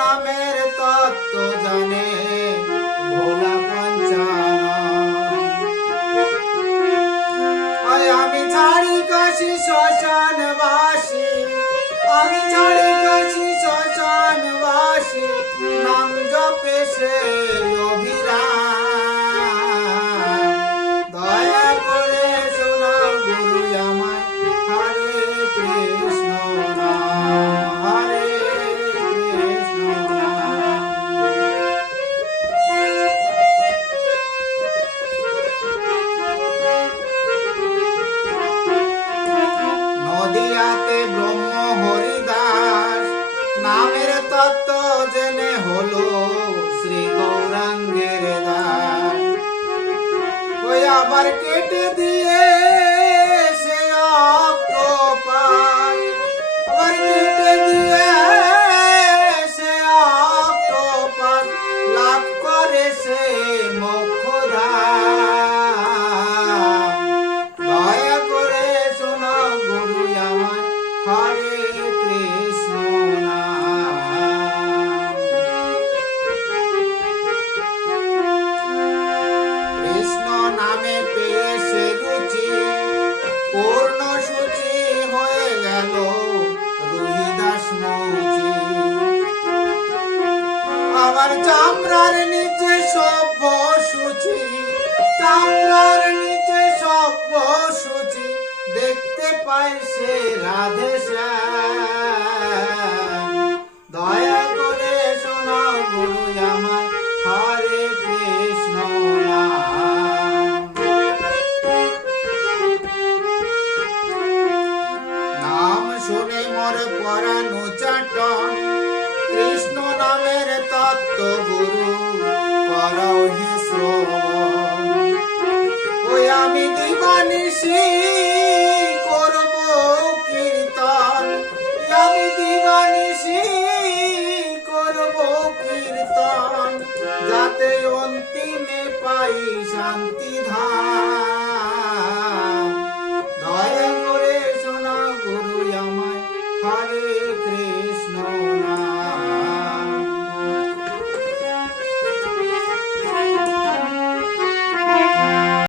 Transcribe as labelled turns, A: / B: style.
A: নামের তত্ত্ব জানে ভোলা পঞ্চানন আমি ছাড়ি কাশি শ্মশানবাসী আমি ছাড়ি নামের তত্ত্ব জেনে হলো শ্রী গৌরাঙ্গের ওই আবার কেটে দিয়ে আবার চামড়ার নিচে সভ্য সূচি, চামড়ার নিচে সভ্য সূচি, দেখতে পাই সে রাধে দয়া করে শোনা গুরু আমার হরে কৃষ্ণ নাম। শুনে মোর পরাণু চাটন দিবানিশি করব কীর্তন। আমি দিবানিশি যাতে পাই শান্তি ধাম